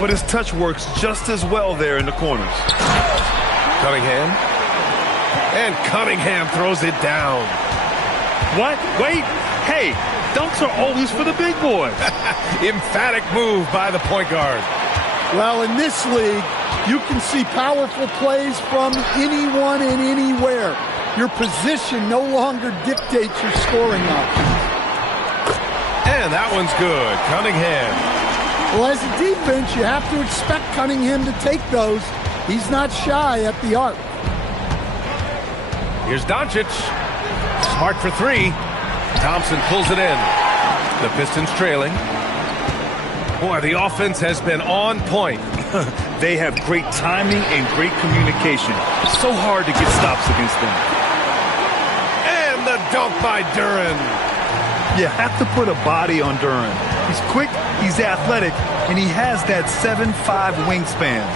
but his touch works just as well there in the corners. Cunningham. And Cunningham throws it down. What? Wait. Hey, dunks are always for the big boys. Emphatic move by the point guard. Well, in this league, you can see powerful plays from anyone and anywhere. Your position no longer dictates your scoring options. And that one's good. Cunningham. Well, as a defense, you have to expect Cunningham to take those. He's not shy at the arc. Here's Doncic. Smart for three. Thompson pulls it in. The Pistons trailing. Boy, the offense has been on point. They have great timing and great communication. So hard to get stops against them. And the dunk by Duran. You have to put a body on Duran. He's quick, he's athletic, and he has that 7'5" wingspan.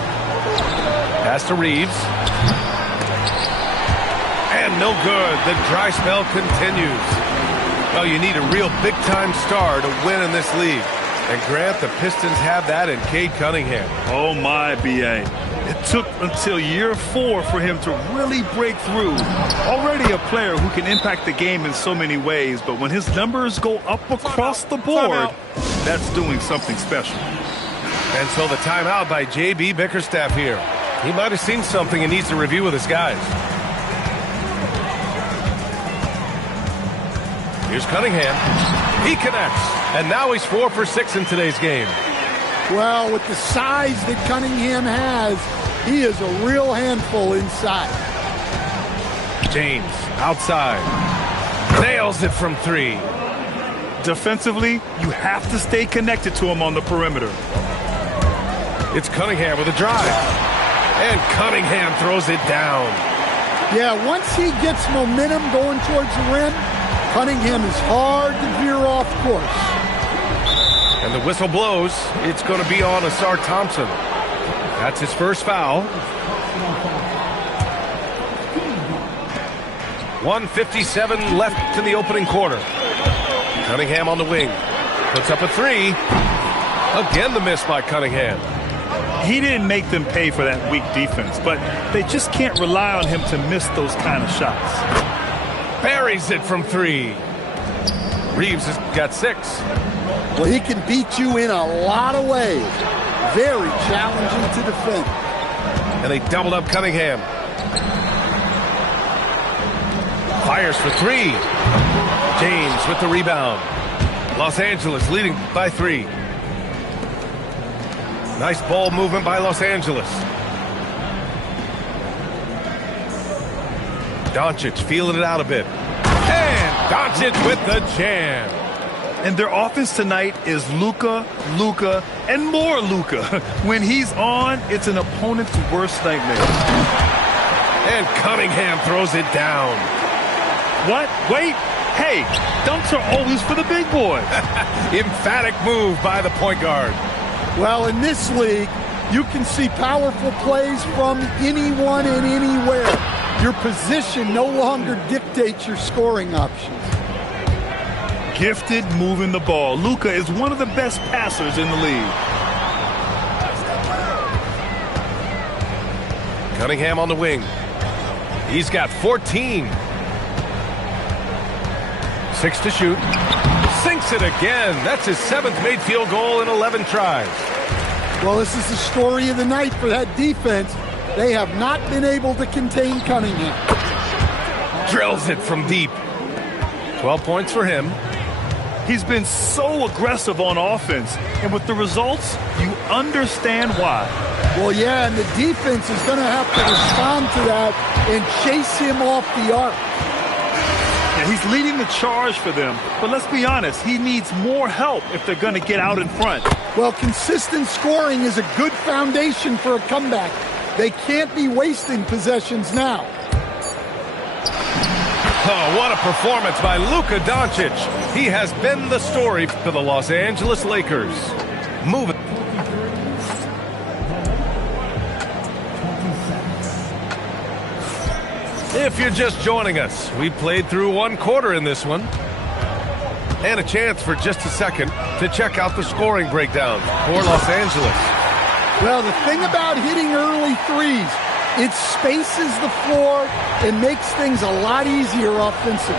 Pass to Reeves. And no good. The dry spell continues. Well, you need a real big-time star to win in this league. And Grant, the Pistons have that in Cade Cunningham. Oh, my, B.A. It took until year 4 for him to really break through. Already a player who can impact the game in so many ways, but when his numbers go up across the board, that's doing something special. And so the timeout by J.B. Bickerstaff here. He might have seen something and needs to review with his guys. Here's Cunningham. He connects. And now he's 4 for 6 in today's game. Well, with the size that Cunningham has, he is a real handful inside. James, outside. Nails it from 3. Defensively, you have to stay connected to him on the perimeter. It's Cunningham with a drive. And Cunningham throws it down. Yeah, once he gets momentum going towards the rim, Cunningham is hard to veer off course. And the whistle blows. It's going to be on Asar Thompson. That's his first foul. 1:57 left in the opening quarter. Cunningham on the wing. Puts up a 3. Again the miss by Cunningham. He didn't make them pay for that weak defense, but they just can't rely on him to miss those kind of shots. Buries it from 3. Reeves has got 6. Well, he can beat you in a lot of ways. Very challenging to defend. And they doubled up Cunningham. Fires for 3. James with the rebound. Los Angeles leading by 3. Nice ball movement by Los Angeles. Doncic feeling it out a bit. And Doncic with the jam. And their offense tonight is Luka, and more Luka. When he's on, it's an opponent's worst nightmare. And Cunningham throws it down. What? Wait. Hey, dunks are always for the big boys. Emphatic move by the point guard. Well, in this league, you can see powerful plays from anyone and anywhere. Your position no longer dictates your scoring options. Gifted moving the ball. Luka is one of the best passers in the league. Cunningham on the wing. He's got 14. 6 to shoot. Sinks it again. That's his 7th made field goal in 11 tries. Well, this is the story of the night for that defense. They have not been able to contain Cunningham. Drills it from deep. 12 points for him. He's been so aggressive on offense, and with the results, you understand why. Well, yeah, and the defense is going to have to respond to that and chase him off the arc. Yeah, he's leading the charge for them, but let's be honest, he needs more help if they're going to get out in front. Well, consistent scoring is a good foundation for a comeback. They can't be wasting possessions now. Oh, what a performance by Luka Doncic. He has been the story for the Los Angeles Lakers. Move it. If you're just joining us, we played through one quarter in this one. And a chance for just a second to check out the scoring breakdown for Los Angeles. Well, the thing about hitting early threes, it spaces the floor and makes things a lot easier offensively.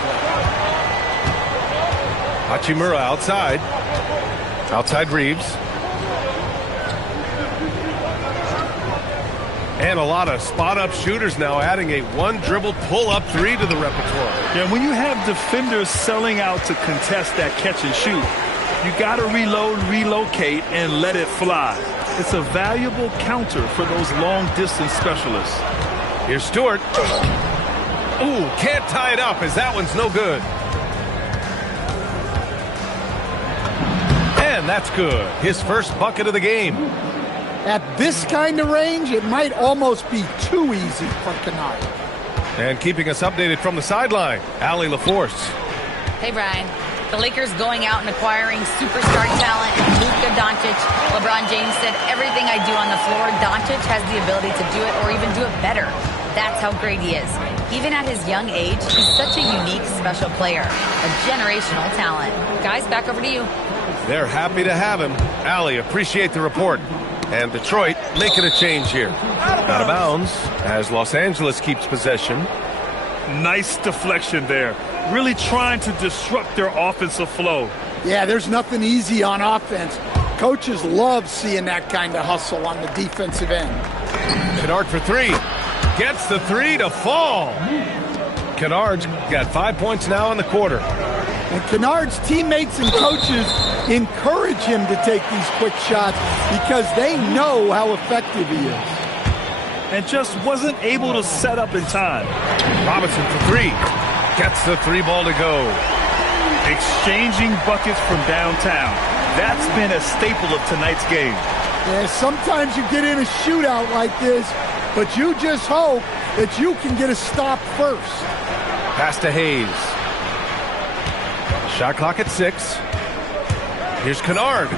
Hachimura outside. Outside Reeves. And a lot of spot-up shooters now, adding a one-dribble pull-up three to the repertoire. Yeah, when you have defenders selling out to contest that catch and shoot, you got to reload, relocate, and let it fly. It's a valuable counter for those long-distance specialists. Here's Stewart. Ooh, can't tie it up as that one's no good. And that's good. His first bucket of the game. At this kind of range, it might almost be too easy for Kennard. And keeping us updated from the sideline, Allie LaForce. Hey, Brian. The Lakers going out and acquiring superstar talent, Luka Doncic. LeBron James said, everything I do on the floor, Doncic has the ability to do it or even do it better. That's how great he is. Even at his young age, he's such a unique, special player. A generational talent. Guys, back over to you. They're happy to have him. Allie, appreciate the report. And Detroit making a change here. Out of bounds as Los Angeles keeps possession. Nice deflection there. Really trying to disrupt their offensive flow. Yeah, there's nothing easy on offense. Coaches love seeing that kind of hustle on the defensive end. Kennard for three. Gets the three to fall. Kennard's got 5 points now in the quarter. And Kennard's teammates and coaches encourage him to take these quick shots because they know how effective he is. And just wasn't able to set up in time. Robinson for three. Gets the three ball to go. Exchanging buckets from downtown. That's been a staple of tonight's game. Yeah, sometimes you get in a shootout like this, but you just hope that you can get a stop first. Pass to Hayes. Shot clock at 6. Here's Kennard.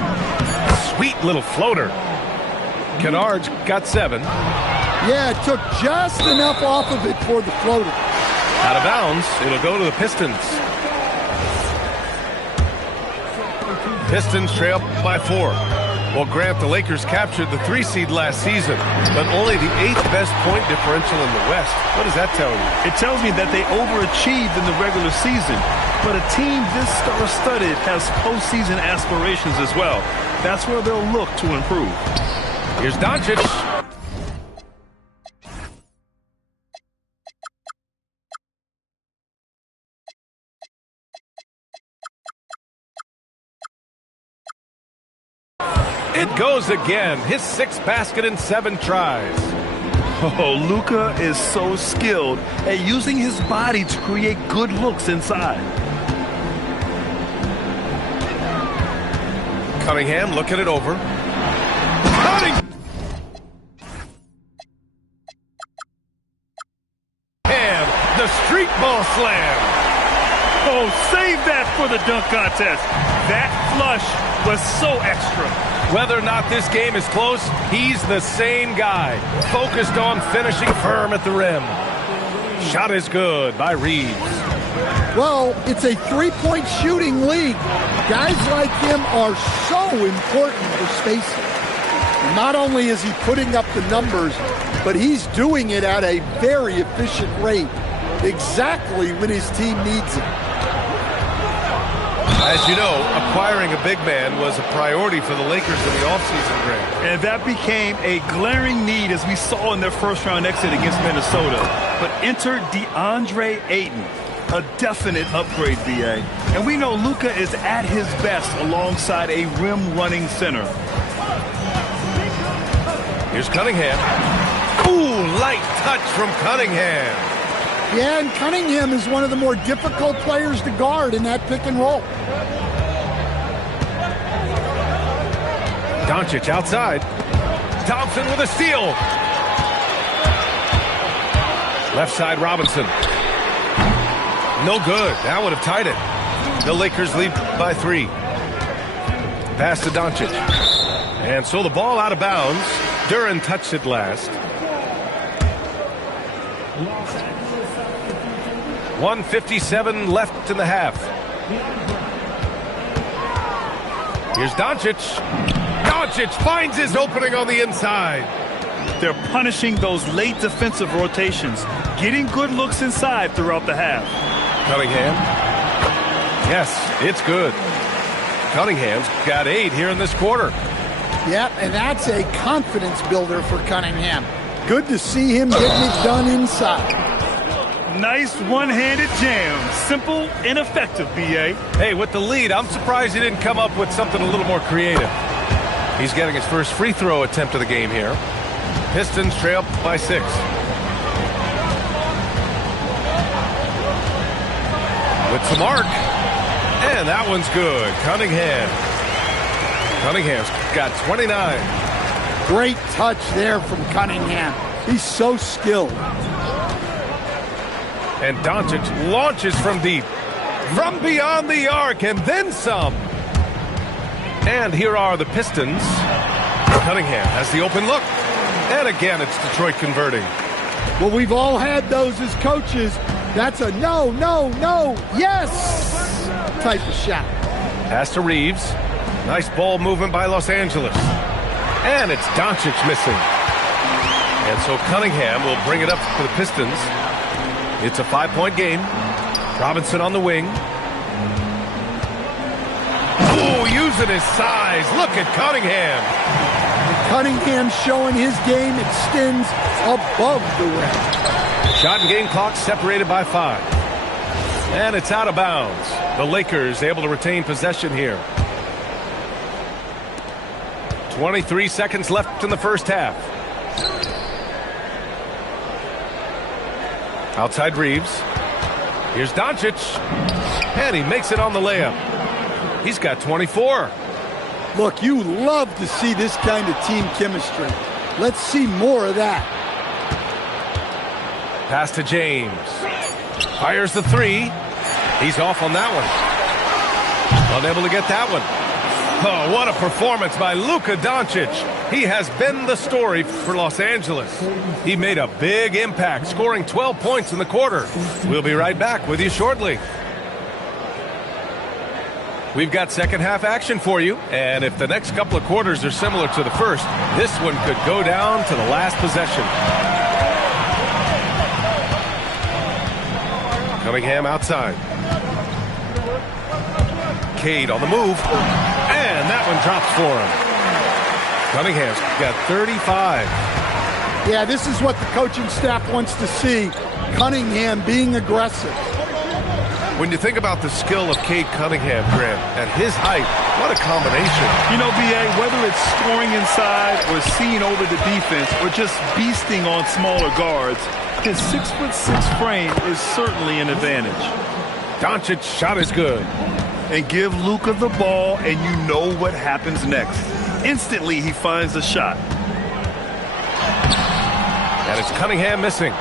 Sweet little floater. Kennard's got 7. Yeah, it took just enough off of it for the floater. Out of bounds, it'll go to the Pistons. Pistons trail by 4. Well, Grant, the Lakers captured the 3 seed last season, but only the 8th best point differential in the West. What does that tell you? It tells me that they overachieved in the regular season, but a team this star-studded has postseason aspirations as well. That's where they'll look to improve. Here's Doncic. It goes again. His 6th basket in 7 tries. Oh, Luka is so skilled at using his body to create good looks inside. Cunningham looking it over. And the street ball slam. Oh, save that for the dunk contest. That flush was so extra. Whether or not this game is close, he's the same guy, focused on finishing firm at the rim. Shot is good by Reeves. Well, it's a three-point shooting league. Guys like him are so important for spacing. And not only is he putting up the numbers, but he's doing it at a very efficient rate, exactly when his team needs it. As you know, acquiring a big man was a priority for the Lakers in the offseason, Grant. And that became a glaring need as we saw in their first-round exit against Minnesota. But enter DeAndre Ayton, a definite upgrade, BA. And we know Luka is at his best alongside a rim-running center. Here's Cunningham. Ooh, light touch from Cunningham. Yeah, and Cunningham is one of the more difficult players to guard in that pick and roll. Doncic outside. Thompson with a steal. Left side Robinson. No good. That would have tied it. The Lakers lead by 3. Pass to Doncic. And so the ball out of bounds. Duran touched it last. 1:57 left in the half. Here's Doncic. Doncic finds his opening on the inside. They're punishing those late defensive rotations, getting good looks inside throughout the half. Cunningham. Yes, it's good. Cunningham's got 8 here in this quarter. Yep, and that's a confidence builder for Cunningham. Good to see him getting it done inside. Nice one-handed jam. Simple and effective, B.A. Hey, with the lead, I'm surprised he didn't come up with something a little more creative. He's getting his first free throw attempt of the game here. Pistons trail by 6. With some arc. And that one's good. Cunningham. Cunningham's got 29. Great touch there from Cunningham. He's so skilled. And Doncic launches from deep. From beyond the arc and then some. And here are the Pistons. Cunningham has the open look. And again, it's Detroit converting. Well, we've all had those as coaches. That's a no, no, no, yes type of shot. Pass to Reeves. Nice ball movement by Los Angeles. And it's Doncic missing. And so Cunningham will bring it up for the Pistons. It's a 5-point game. Robinson on the wing. Oh, using his size. Look at Cunningham. Cunningham showing his game extends above the rim. Shot and game clock separated by 5. And it's out of bounds. The Lakers able to retain possession here. 23 seconds left in the first half. Outside Reeves. Here's Doncic. And he makes it on the layup. He's got 24. Look, you love to see this kind of team chemistry. Let's see more of that. Pass to James. Fires the 3. He's off on that one. Unable to get that one. Oh, what a performance by Luka Doncic. He has been the story for Los Angeles. He made a big impact, scoring 12 points in the quarter. We'll be right back with you shortly. We've got second half action for you, and if the next couple of quarters are similar to the first, this one could go down to the last possession. Cunningham outside. Cade on the move, and that one drops for him. Cunningham's got 35. Yeah, this is what the coaching staff wants to see. Cunningham being aggressive. When you think about the skill of Cade Cunningham, Grant, at his height, what a combination. You know, B.A., whether it's scoring inside or seeing over the defense or just beasting on smaller guards, his 6'6" frame is certainly an advantage. Doncic's shot is good. And give Luka the ball, and you know what happens next. Instantly, he finds a shot. And it's Cunningham missing.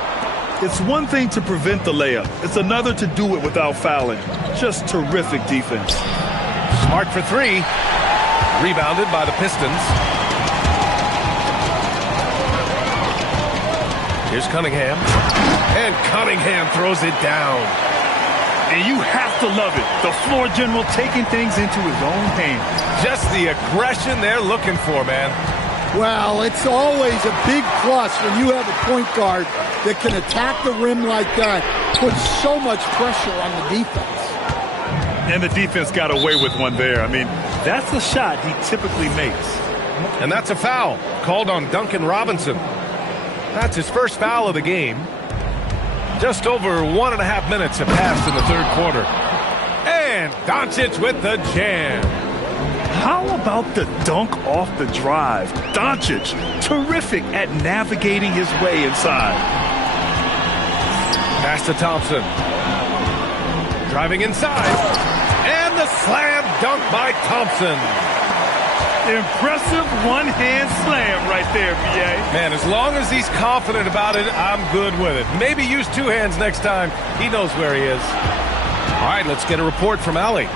It's one thing to prevent the layup. It's another to do it without fouling. Just terrific defense. Smart for 3. Rebounded by the Pistons. Here's Cunningham. And Cunningham throws it down. And you have to love it. The floor general taking things into his own hands. Just the aggression they're looking for, man. Well, it's always a big plus when you have a point guard that can attack the rim like that, put so much pressure on the defense. And the defense got away with one there. I mean, that's a shot he typically makes. And that's a foul called on Duncan Robinson. That's his first foul of the game. Just over 1.5 minutes have passed in the third quarter. And Doncic with the jam. How about the dunk off the drive? Doncic, terrific at navigating his way inside. Pass to Thompson. Driving inside. And the slam dunk by Thompson. Impressive one-hand slam right there, B.A. Man, as long as he's confident about it, I'm good with it. Maybe use 2 hands next time. He knows where he is. All right, let's get a report from Allie.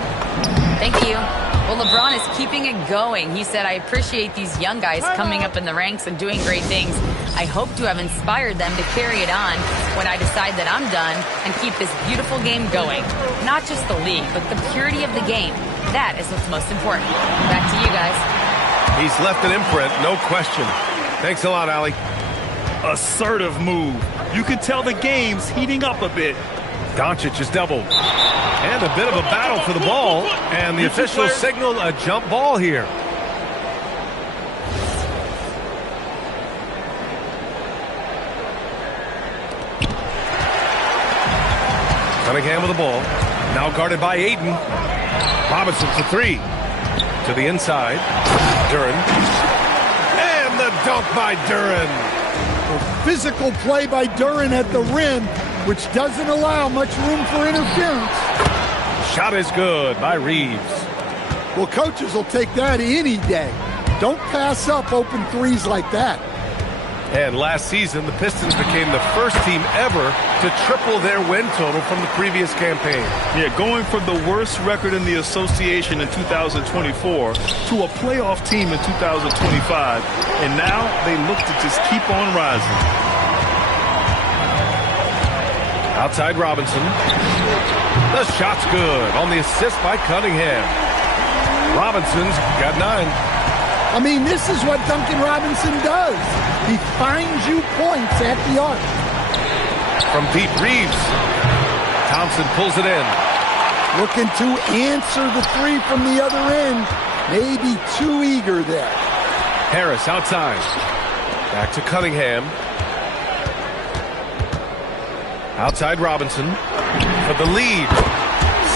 Thank you. Well, LeBron is keeping it going. He said, I appreciate these young guys coming up in the ranks and doing great things. I hope to have inspired them to carry it on when I decide that I'm done and keep this beautiful game going. Not just the league, but the purity of the game. That is what's most important. Back to you guys. He's left an imprint, no question. Thanks a lot, Allie. Assertive move. You can tell the game's heating up a bit. Doncic is doubled. And a bit of a battle for the ball. And the officials signal a jump ball here. Cunningham with the ball. Now guarded by Aiden. Robinson for three. To the inside. Duren. And the dunk by Duren. A physical play by Duren at the rim, which doesn't allow much room for interference. Shot is good by Reeves. Well, coaches will take that any day. Don't pass up open threes like that. And last season, the Pistons became the first team ever to triple their win total from the previous campaign. Yeah, going from the worst record in the association in 2024 to a playoff team in 2025. And now they look to just keep on rising. Outside Robinson. The shot's good on the assist by Cunningham. Robinson's got 9. I mean, this is what Duncan Robinson does. He finds you points at the arc. From deep, Reeves. Thompson pulls it in. Looking to answer the three from the other end. Maybe too eager there. Harris outside. Back to Cunningham. Outside Robinson. For the lead.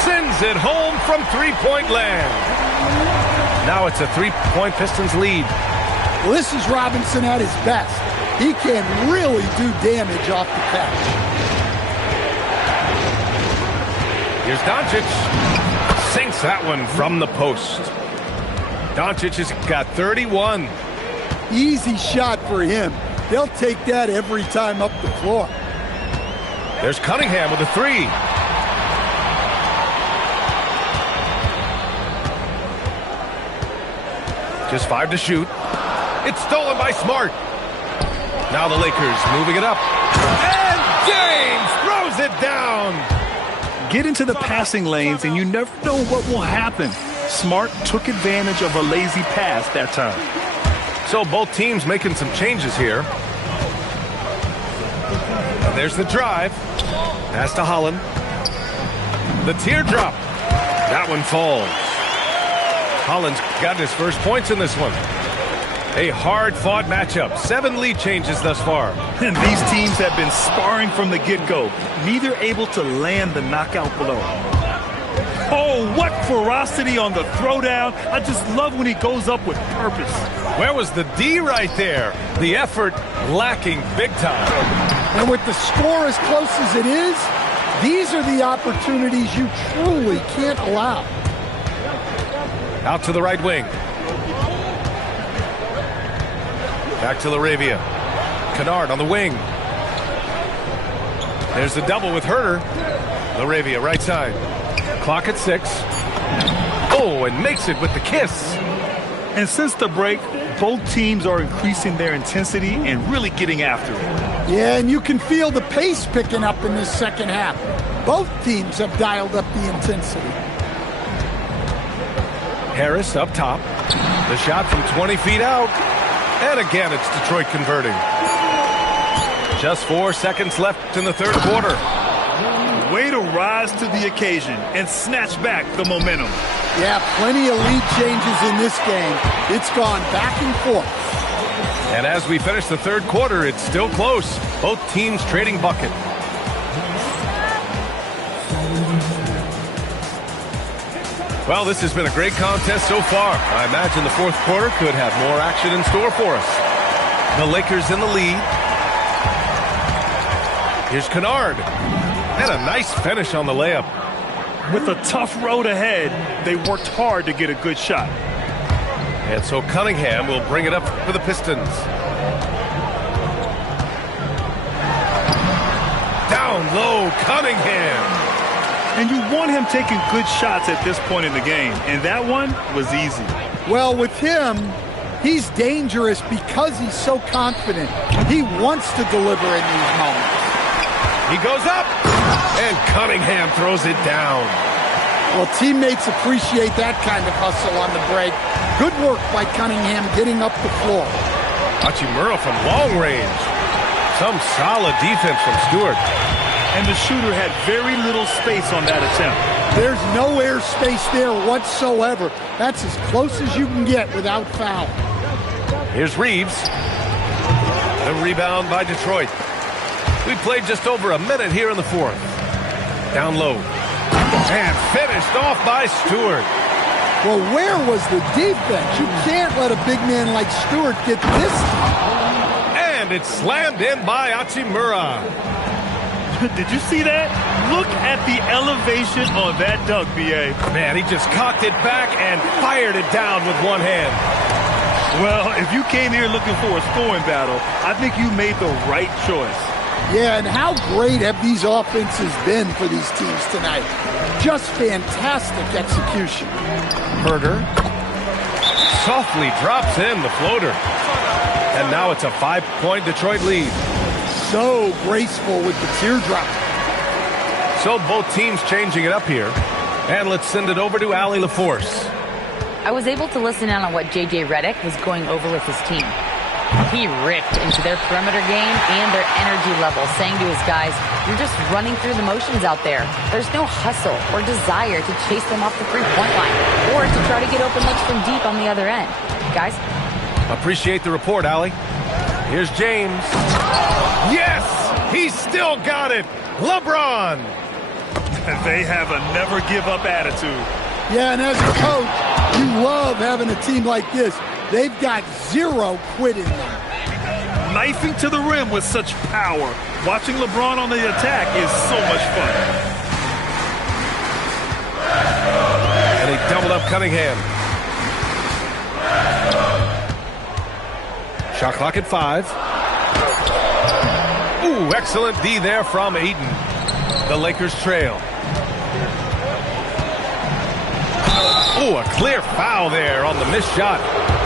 Sends it home from three-point land. Now it's a three-point Pistons lead. Well, this is Robinson at his best. He can really do damage off the catch. Here's Doncic. Sinks that one from the post. Doncic has got 31. Easy shot for him. They'll take that every time up the floor. There's Cunningham with a three. Just 5 to shoot. It's stolen by Smart. Now the Lakers moving it up. And James throws it down. Get into the passing lanes and you never know what will happen. Smart took advantage of a lazy pass that time. So both teams making some changes here. And there's the drive. Pass to Holland. The teardrop. That one falls. Holland's got his first points in this one. A hard-fought matchup. 7 lead changes thus far. And these teams have been sparring from the get-go. Neither able to land the knockout blow. Oh, what ferocity on the throwdown. I just love when he goes up with purpose. Where was the D right there? The effort lacking big time. And with the score as close as it is, these are the opportunities you truly can't allow. Out to the right wing. Back to Laravia. Kennard on the wing. There's the double with Herter. Laravia right side. Clock at 6. Oh, and makes it with the kiss. And since the break, both teams are increasing their intensity and really getting after it. Yeah, and you can feel the pace picking up in this second half. Both teams have dialed up the intensity. Harris up top. The shot from 20 feet out. And again, it's Detroit converting. Just 4 seconds left in the third quarter. Way to rise to the occasion and snatch back the momentum. Yeah, plenty of lead changes in this game. It's gone back and forth. And as we finish the third quarter, it's still close. Both teams trading bucket. Well, this has been a great contest so far. I imagine the fourth quarter could have more action in store for us. The Lakers in the lead. Here's Kennard. And a nice finish on the layup. With a tough road ahead, they worked hard to get a good shot. And so Cunningham will bring it up for the Pistons. Down low, Cunningham. And you want him taking good shots at this point in the game. And that one was easy. Well, with him, he's dangerous because he's so confident. He wants to deliver in these moments. He goes up, and Cunningham throws it down. Well, teammates appreciate that kind of hustle on the break. Good work by Cunningham getting up the floor. Hachimura from long range. Some solid defense from Stewart. And the shooter had very little space on that attempt. There's no air space there whatsoever. That's as close as you can get without foul. Here's Reeves. The rebound by Detroit. We played just over a minute here in the fourth. Down low. And finished off by Stewart. Well, where was the defense? You can't let a big man like Stewart get this. And it's slammed in by Hachimura. Did you see that? Look at the elevation on that dunk, B.A. Man, he just cocked it back and fired it down with one hand. Well, if you came here looking for a scoring battle, I think you made the right choice. Yeah, and how great have these offenses been for these teams tonight? Just fantastic execution. Herder softly drops in the floater. And now it's a 5-point Detroit lead. So graceful with the teardrop. So both teams changing it up here. And let's send it over to Allie LaForce. I was able to listen in on what J.J. Redick was going over with his team. He ripped into their perimeter game and their energy level, saying to his guys, you're just running through the motions out there. There's no hustle or desire to chase them off the three-point line or to try to get open looks from deep on the other end. Guys? Appreciate the report, Allie. Here's James. Yes! He's still got it! LeBron! They have a never-give-up attitude. Yeah, and as a coach, you love having a team like this. They've got zero quit in them. Knifing to the rim with such power. Watching LeBron on the attack is so much fun. And he doubled up Cunningham. Shot clock at 5. Ooh, excellent D there from Ayton. The Lakers trail. Ooh, a clear foul there on the missed shot.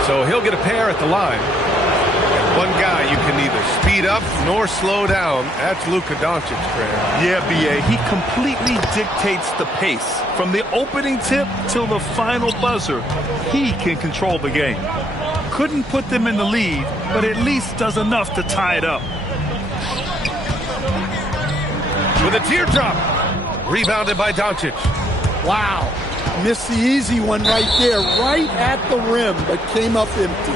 So he'll get a pair at the line. And one guy you can neither speed up nor slow down. That's Luka Doncic, Graham. Yeah, B.A., he completely dictates the pace. From the opening tip till the final buzzer, he can control the game. Couldn't put them in the lead, but at least does enough to tie it up. With a teardrop. Rebounded by Doncic. Wow. Missed the easy one right there, right at the rim, but came up empty.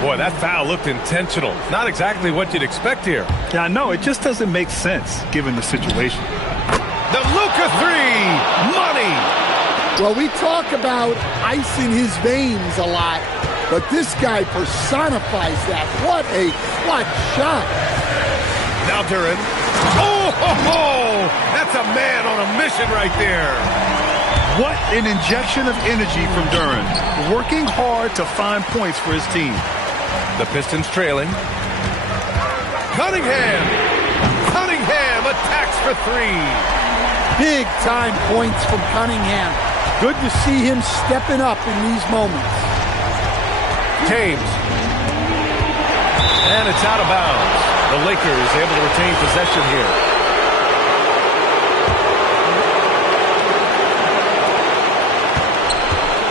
Boy, that foul looked intentional. Not exactly what you'd expect here. Yeah, I know. It just doesn't make sense, given the situation. The Luka 3! Money! Well, we talk about ice in his veins a lot, but this guy personifies that. What a clutch shot. Now Duran. Oh, ho, ho! That's a man on a mission right there. What an injection of energy from Duran. Working hard to find points for his team. The Pistons trailing. Cunningham! Cunningham attacks for 3. Big time points from Cunningham. Good to see him stepping up in these moments. James. And it's out of bounds. The Lakers able to retain possession here.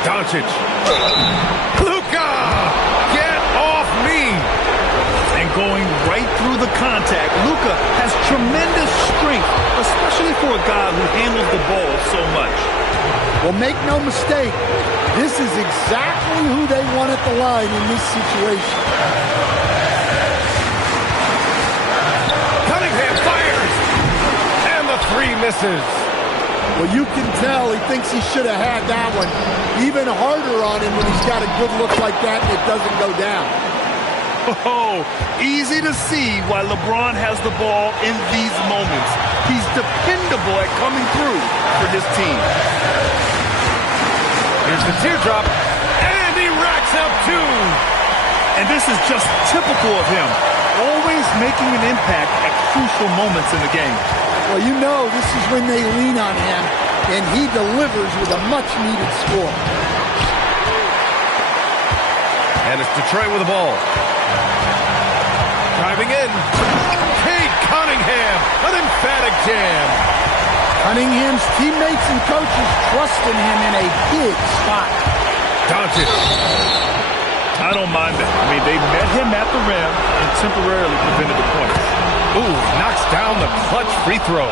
Doncic. Luka! Get off me! And going right through the contact, Luka has tremendous strength, especially for a guy who handles the ball so much. Well, make no mistake, this is exactly who they want at the line in this situation. Cunningham fires! And the 3 misses. Well, you can tell he thinks he should have had that one. Even harder on him when he's got a good look like that and it doesn't go down. Oh, easy to see why LeBron has the ball in these moments. He's dependable at coming through for his team. Here's the teardrop, and he racks up 2. And this is just typical of him, always making an impact at crucial moments in the game. Well, you know this is when they lean on him, and he delivers with a much-needed score. And it's Detroit with the ball. Driving in. Cade Cunningham, an emphatic jam. Cunningham's teammates and coaches trusting him in a big spot. Doncic. I don't mind that. I mean, they met him at the rim and temporarily prevented the points. Ooh, knocks down the clutch free throw.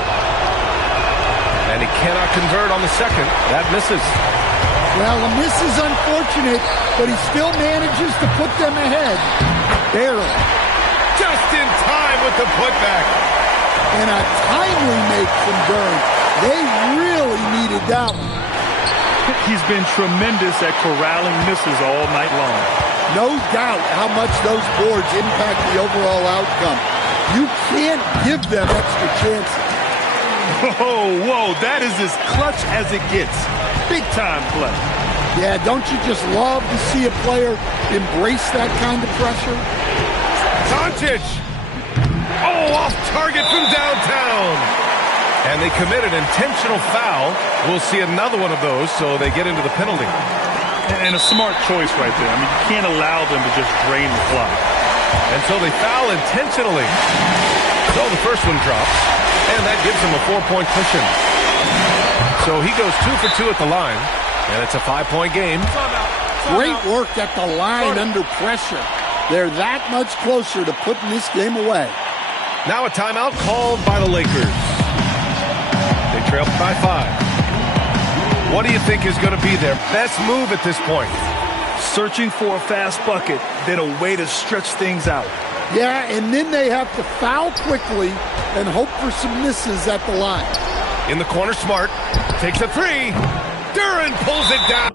And he cannot convert on the second. That misses. Well, the miss is unfortunate, but he still manages to put them ahead. Barely. Just in time with the putback. And a timely make from Durham. They really needed that one. He's been tremendous at corralling misses all night long. No doubt how much those boards impact the overall outcome. You can't give them extra chances. Whoa, that is as clutch as it gets. Big time clutch. Yeah, don't you just love to see a player embrace that kind of pressure? Doncic. Oh, off target from downtown. And they committed intentional foul. We'll see another one of those, so they get into the penalty. And a smart choice right there. I mean, you can't allow them to just drain the clock. And so they foul intentionally. So the first one drops, and that gives them a 4-point cushion. So he goes 2 for 2 at the line, and it's a 5-point game. Great work at the line under pressure. They're that much closer to putting this game away. Now a timeout called by the Lakers. They trail by 5. What do you think is going to be their best move at this point? Searching for a fast bucket, then a way to stretch things out. Yeah, and then they have to foul quickly and hope for some misses at the line. In the corner, Smart takes a 3. Duran pulls it down.